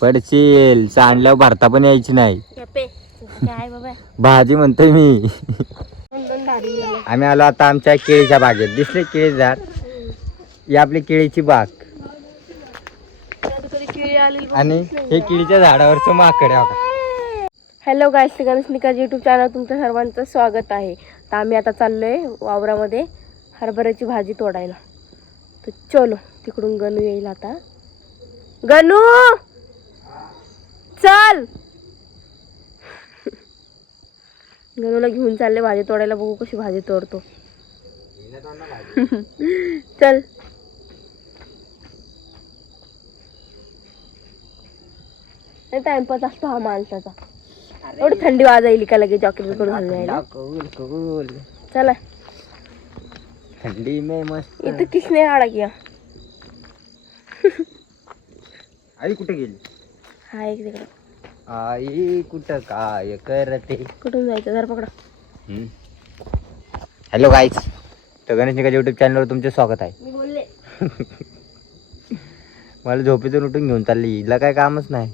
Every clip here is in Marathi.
पडशील सांडल्यावर भरता पण यायची नाही. काय बाबा भाजी म्हणतोय मी. आम्ही आलो आता आमच्या केळीच्या बागेत. दिसले केळी झाड, ही आपली केळीची बाग. आणि हे केळीच्या झाडावरचं माकड आहे बघा. हॅलो गाईस, गणेश निकाज यूट्यूब चॅनल तुमच्या सर्वांचं स्वागत आहे. तर आम्ही आता चाललोय वावरामध्ये हरभऱ्याची भाजी तोडायला. तर चलो, तिकडून गणू येईल आता. गणू चल. गणूला घेऊन चालले भाजी तोडायला. बघू कशी भाजी तोडतो. चल. टाइमपास असतो हा माणसाचा. एवढी थंडी वाजायली का लगेच जॉकेट बिकट घालून यायला. चला, थंडी में मस्त. इथं किसने आडा किया. आई कुठे गेली? हा एक तिकडं. आई कुठं काय करते? कुठून जायचं? जरा पकडा. हॅलो गाईज, तर गणेश निकाज यूट्यूब चॅनलवर तुमचे स्वागत आहे. मी बोलले. मला झोपेतून उठून घेऊन चालली. हिला काय कामच नाही.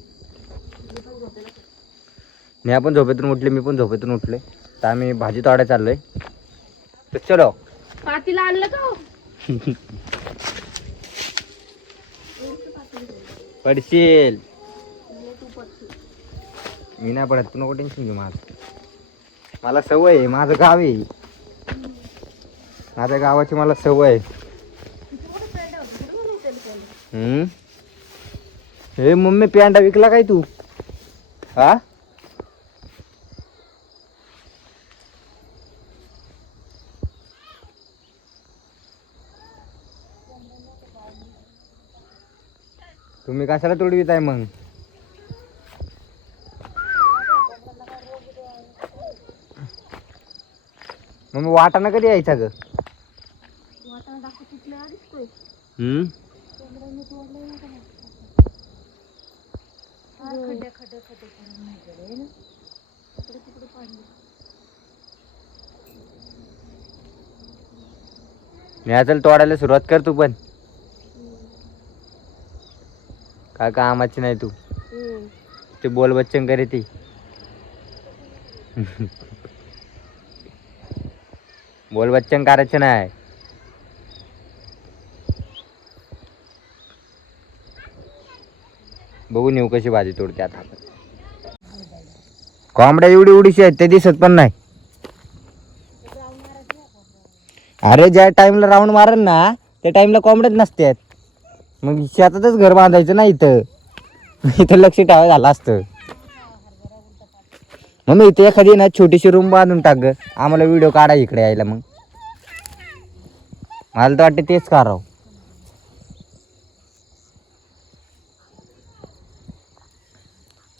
मी आपण झोपेतून उठले, मी पण झोपेतून उठले. तर आम्ही भाजी तोडायला चाललोय. तर चलो. पातीला आणलं का? पडशील. मी नाही पडत, तू नको टेन्शन घेऊ. मला सवय आहे. माझं गाव आहे. माझ्या गावाची मला सवय आहे. हे मम्मी पेंडा विकला काय तू? हा, तुम्ही कशाला तोडवीत आहे मग? मग वाटाणा कधी यायचा ग? मी चल तोडायला सुरुवात कर तू पण. काय कामाची नाही तू. ते बोल बच्चन करे ती. बोल बच्चन करायचं नाही. बघू येऊ कशी भाजी तोडते आता. कोंबड्या एवढी उडीशी आहेत ते दिसत पण नाही. अरे ज्या टाइमला राऊंड मारेल ना त्या टाइमला कोंबड्याच नसतात. मग शेतातच घर बांधायचं नाही. इथं लक्ष ठेवायला झालं असतं. मग मी इथे एखादी ना छोटीशी रूम बांधून टाक ग. आम्हाला व्हिडिओ काढा इकडे यायला. मग मला तर वाटतं तेच करावं.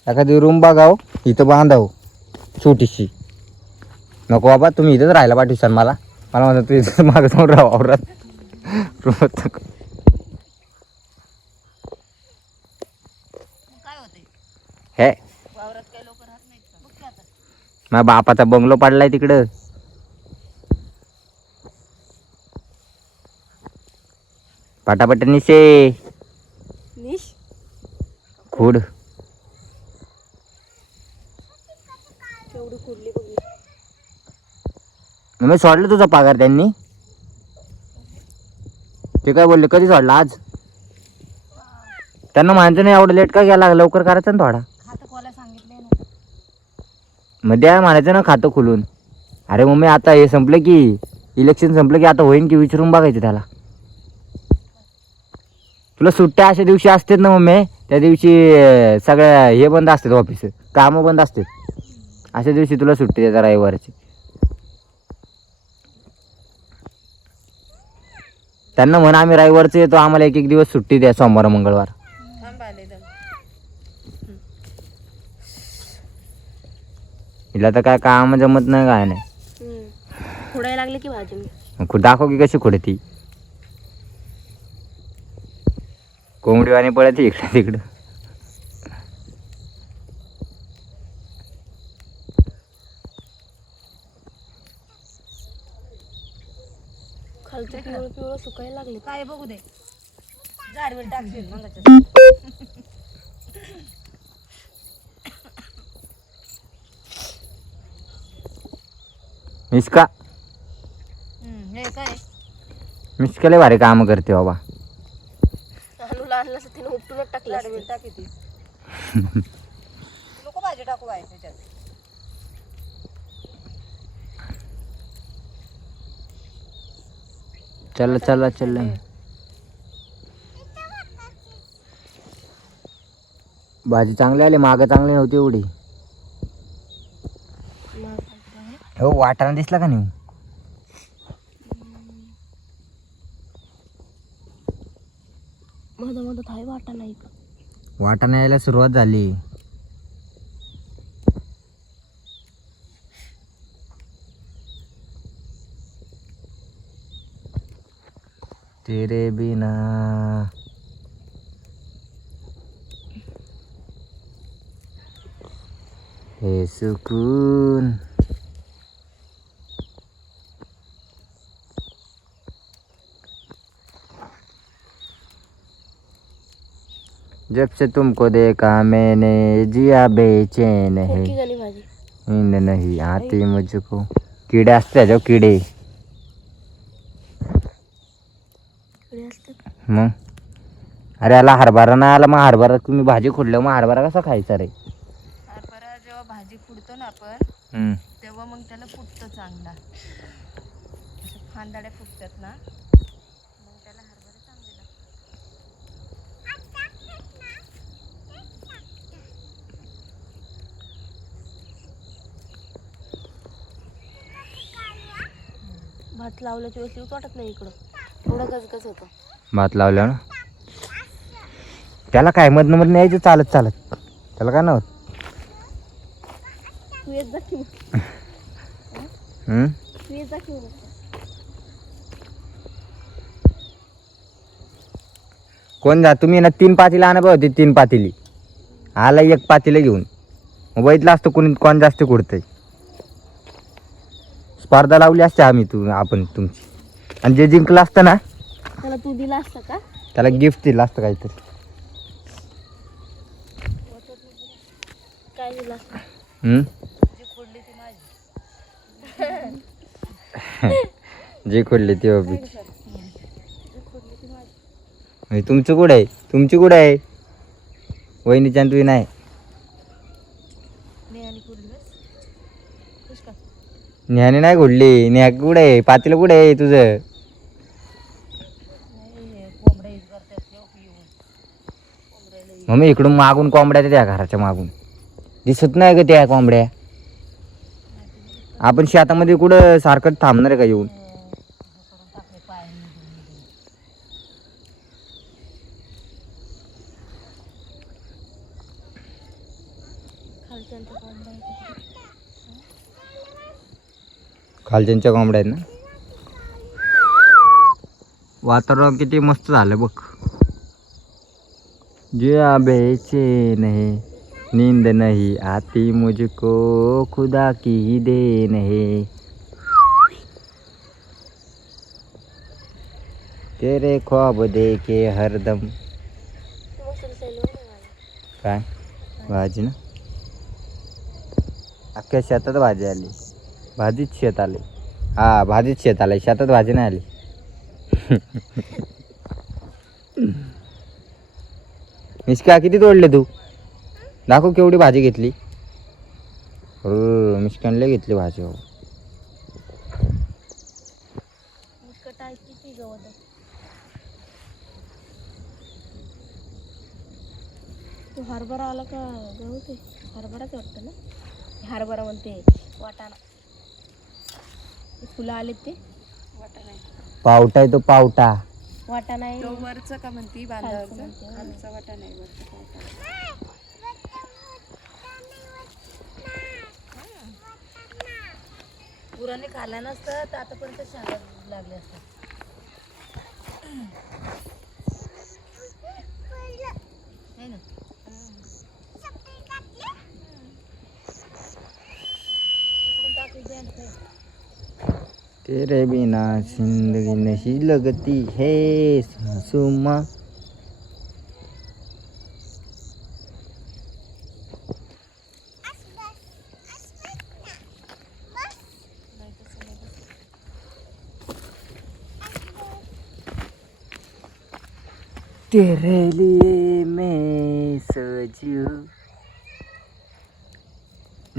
एखादी रूम बघाव, इथं बांधाव छोटीशी. नको बाबा, तुम्ही इथंच राहायला पाठवसान मला. मला म्हणत तू इथं मागं जाऊन राहा वावरात. हे माझ्या बापाचा बंगलो पडलाय तिकडं. पटापट निशे खूड. मी सोडलं तुझा पगार त्यांनी. ते काय बोलले? कधी सोडला? आज. त्यांना म्हणायचं नाही एवढं लेट का गेला, लवकर करायचं ना थोडा. मग द्या म्हणायचं ना खातं खुलून. अरे मम्मी आता हे संपलं की, इलेक्शन संपलं की आता होईन की विचारून बघायचं त्याला. तुला सुट्ट्या अशा दिवशी असतात ना मम्मी, त्या दिवशी सगळ्या हे बंद असतात, ऑफिस कामं बंद असतात. अशा दिवशी तुला सुट्टी देतात रविवारची. त्यांना म्हणा आम्ही रविवारचं येतो, आम्हाला एक एक दिवस सुट्टी द्या, सोमवार मंगळवार. हिला तर काय काम जमत नाही, काय नाही. खोडायला लागले की भाजी दाखव की कशी खोडती. कोंबडीवाणी पळत इकडे तिकडं. खालचं पिवळं पिवळं सुकायला लागले. काय बघू दे. झाडवर टाकशील मिसका हे काय मिसका लय भारी काम करते बाबा. अनुला आणलं असं तिने उपटूनच टाकलं असतं. टाकी ती नको भाजी टाकू आहे त्याच्यात. चल चल चल. भाजी चांगली आली, माग चांगली नव्हती एवढी. हो वाटाणा दिसला का नाही? मध मधात आहे वाटाणा इथं. वाटाणा यायला सुरुवात झाली. तेरे बिना हे सुकून. जब से तुमको देखा मैंने जिया बेचैन है, कोकी झाली भाजी. नींद नहीं आती मुझको. किडे असते त्याच्यावर किडे. इकडे असतात. मग अरे याला हरभरा नाही आला, मग हरभरा तुम्ही भाजी खोडल्यावर मग हरभरा कसा खायचा रे? हरभरा जेव्हा भाजी फुडतो ना आपण तेव्हा मग त्याला फुटतं चांगला. असं फांदाड्या फुटतात ना मग त्याला हरभरा चांगले लागतात. भात लावल्याच्या वेळेस येऊच वाटत नाही इकडं. एवढं गजगज होतं. भात लावल्यावर ना त्याला काय मधनं मधनं यायचं चालत चालत. त्याला काय नव्हतं. तू येत जा की मग. तू येत जा की मग. कोण जा तुम्ही ना 3 पातीला आणा होती. 3 पातेली आला 1 पातेलं घेऊन. मग बघितलं असतं कोणी कोण जास्त कुडतंय. स्पर्धा लावली असते आम्ही आपण तुमची. आणि जे जिंकलं असतं ना त्याला तू दिला असता का? त्याला गिफ्ट दिलं असतं काहीतरी. काय दिलं असतं? जी फुडली ती माझी. जे खोडले ते बाबी. तुमचं कुठं आहे? तुमची कुठं आहे? वहिनीच्या तुम्ही नाही. मी आणि फुडली बस का. न्याने नाही घोडली. न्या कुठं आहे? पातेलं कुठं आहे तुझं? कोंबड्या हीच करतात येऊन. मम्मी इकडून मागून कोंबड्या त्या घराच्या मागून दिसत नाही ग त्या कोंबड्या. आपण शेतामध्ये कुठं सारखं थांबणार आहे का येऊन? खालच्यांच्या कोंबड्या आहेत ना. वातावरण किती मस्त झालं बघ. जिया बेचैन है, नींद नहीं आती मुझको, खुदा की ही देन है. तेरे ख्वाब देखे हरदम. काय भाजी ना अख्ख्या शेतात भाजी आली. भाजीच शेत आले. हा भाजीच शेत आले, शेतात भाजी नाही आली. मिसका किती तोडले तू? दाखव केवढी भाजी घेतली. मिसकानले घेतली भाजी. हो तो हरभरा आला का गहू? ते हरभराच वाटतं ना. हरभरा म्हणते वाटाणा. फुलं आलेत ते वाटाणा आहे. पावटा आहे तो पावटा. वाटाणा आहे. तो वरचं का म्हणती बांधावरचं. म्हणते. खालचा वाटाणा आहे वरचा पावटा. पुराने खाल्ला नसतं तर आतापर्यंत शाळा लागले असतात. है ना. तेरे बिना जिंदगी नहीं लगती है सासुमा. तेरे लिए मैं सजू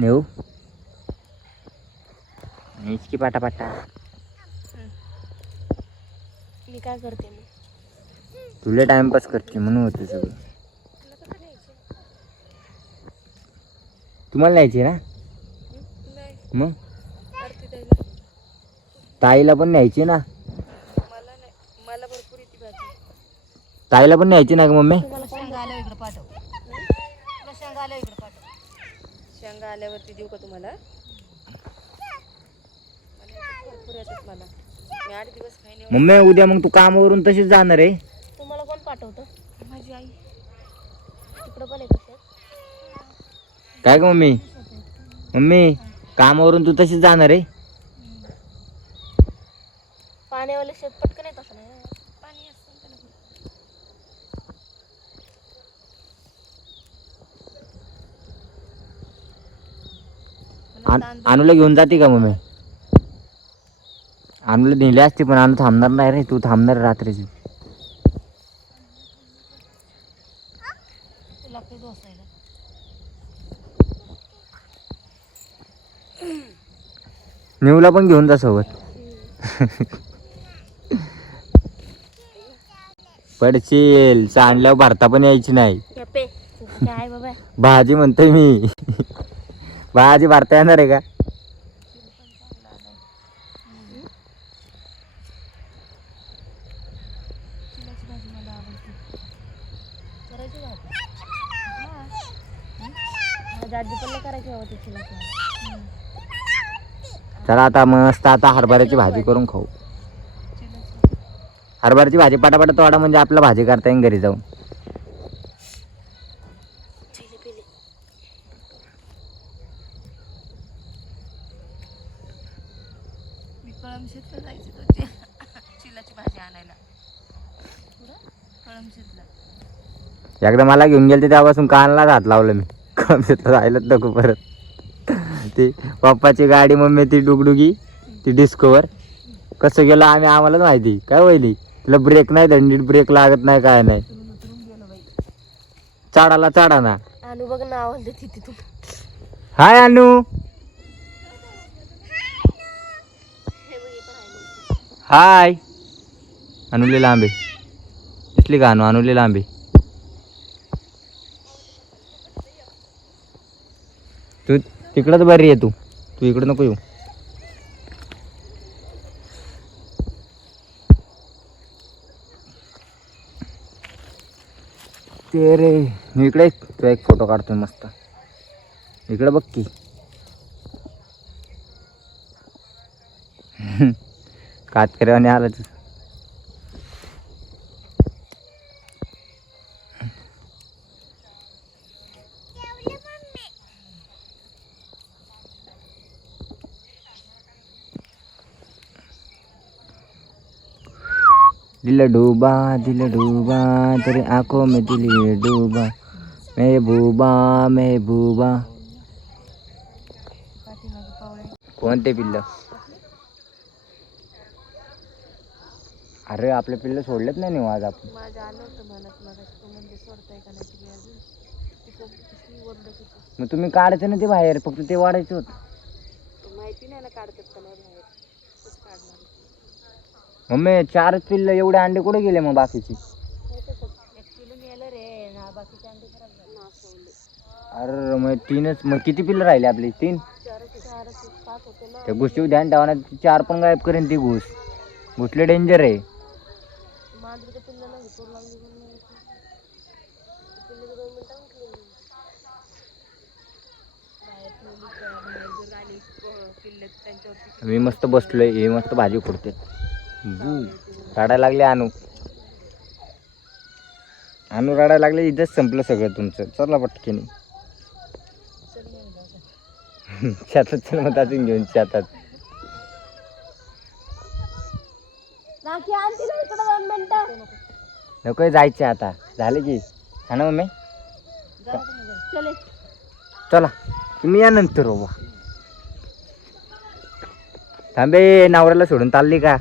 नेऊ इसकी पाटा पाटा मी काय करते मग तुला टाइमपास करते म्हणून होते सगळं. तुला कसं न्यायचं? तुम्हाला न्यायची ना नाही मग आरती द्यायला ताईला पण न्यायची ना. मला नाही, मला भरपूर येते भाजी. ताईला पण न्यायची ना ग मम्मी. शेंगा आल्या इकडे पाठव. तुला शेंगा आल्या इकडे पाठव. शेंगा आल्यावरती देऊ का तुम्हाला? भरपूर येतात मला. मी 8 दिवस खाईन एवढं. मम्मी उद्या मग तू कामावरून तशीच जाणार आहे. तुम्हाला कोण पाठवतं? माझी आई. तिकडं पण आहे कशा काय ग मम्मी मम्मी कामावरून तू तशीच जाणार आहे. पाण्यावाले शेत पटकन येत असं नाही ना. पाणी असतं त्याला भरपूर. मला तांदूळ अनुला घेऊन जाते का मम्मी? अनुला नेली असते पण अनु थांबणार नाही रे. तू थांबणार रात्रीची. लागते डोसायला. नेऊला पण घेऊन जा सोबत. पडशील सांडल्यावर भरता पण यायची नाही. पे काय बाबा भाजी म्हणतोय मी. भाजी भरता येणार आहे का? चिलाची भाजी मला आवडते. करायची भाजी. माझ्या आजी पण नाही करायची बाबा त्याची लाच. चला आता मस्त आता हरभऱ्याची भाजी करून खाऊ. हरभऱ्याची भाजी पटापट तोडा म्हणजे आपलं भाजी करता येईल घरी जाऊन. मी कळमशेतला जायचे होते चिलाची भाजी आणायला. कळमशेतला एकदा मला घेऊन गेले तेव्हापासून कानाला हात लावलं मी. कमसेत जायलाच नको परत. ती पप्पाची गाडी मम्मी ती डुगडुगी ती डिस्कोवर कसं गेलं आम्ही आम्हालाच माहिती. काय होईल तिला ब्रेक नाही दंडीत ब्रेक लागत नाही काय नाही. चाडाला चाडा ना. अनु बघ ना आवाज देते तिथून. हाय अनु. हाय अनुले लांबे दिसली का? अनुले लांबे. तू तिकडंच बरी आहे. तू इकडं नको येऊ. ते रे मी इकडे तो एक फोटो काढतोय मस्त. इकडे बघ की. कातकऱ्याने आलं तू. दिल डूबा तेरे आंखों में दिल डूबा महबूबा महबूबा. पाठीमागे पावळे. कोणते पिल्ल? अरे आपले पिल्ल सोडलेत नाही आज आपण. माझं आलं होतं मला तो म्हणजे सोडताय का नाही तुम्ही अजून. ती ओरडत होती. मग तुम्ही काढायचं ना ते बाहेर. फक्त ते वाढायचं होतं. माहिती नाही ना काढतात का नाही बाहेर. कसं काढणार? मम्मी 4 पिल्ल एवढे अंडे कुठे गेले मग बाकीची? ऍक्च्युली नेलं रे ना, बाकीचे अंडे खराब झाले. अरे मग 3च. मग किती पिल्ल राहिले आपली? 3. 5 होते ना. त्या घुशीवर ध्यान ठेवा ना. 4 पण गायब करेन ती घुस. घुसले डेंजर आहे. मांजरीच्या पिल्लाला हुकूर लागली म्हणून मला पिल्लं 2 मिनिटं उठली. बाहेर ठेवली जर आली पिल्ले त्यांच्यावरती. मी मस्त बसलोय. हे मस्त भाजी खुडते. रडायला लागले अनु. अनु रडायला लागले. इथंच संपलं सगळं तुमचं. चला पटकेने शेतात. चल मग अजून घेऊन शेतात. नाकी आणते ना इकडं 2 मिनिटं. नको जायचे आता. झाले की हा ना मम्मी. चले चला तुम्ही या नंतर बाबा. थांबे नवऱ्याला सोडून चालली का?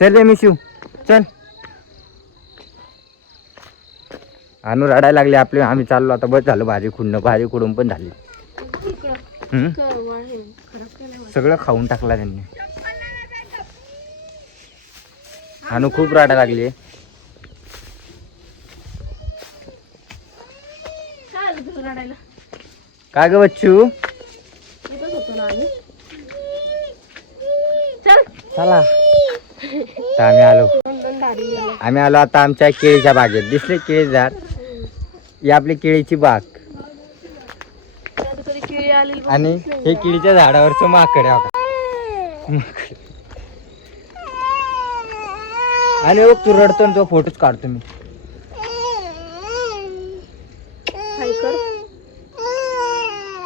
चल रे मिशू चल. अनु रडायला लागले आपले. आम्ही चाललो आता. बस झालं भाजी खुडणं. भाजी खुडून पण झाली. सगळं खाऊन टाकला त्यांनी. अनु खूप रडायला लागली. काय ग बच्चू. चला तर आम्ही आलो आता आमच्या केळीच्या बागेत. दिसले केळी झाड. ही आपली केळीची बाग. आणि हे केळीच्या झाडावरचं माकड आहे बघा. आणि बघ तू रडतो ना, तो फोटोच काढतो मी.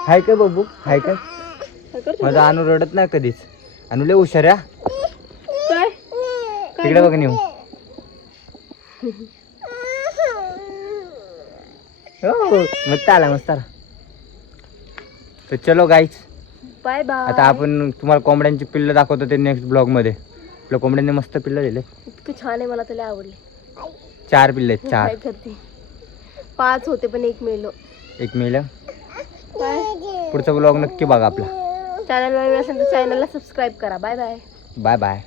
हाय का बघू. हाय का. माझा अनु रडत नाही कधीच. अनु लय हुशार आहे. तिकडे बघ नेऊ. हो मस्त आला मस्त आला. तर चलो गाईच. Bye bye. आता आपण तुम्हाला कोंबड्यांची पिल्लं दाखवतो ते नेक्स्ट ब्लॉग मध्ये. आपल्या कोंबड्यांनी मस्त पिल्लं दिले. इतकं छान आहे. मला त्याला आवडले. 4 पिल्ले आहेत. 4. काय करते. 5 होते पण 1 मेलो. 1 मेलं. पुढचा ब्लॉग नक्की बघा आपला. चॅनलवर असेल तर चॅनलला सबस्क्राईब करा. Bye bye. Bye bye.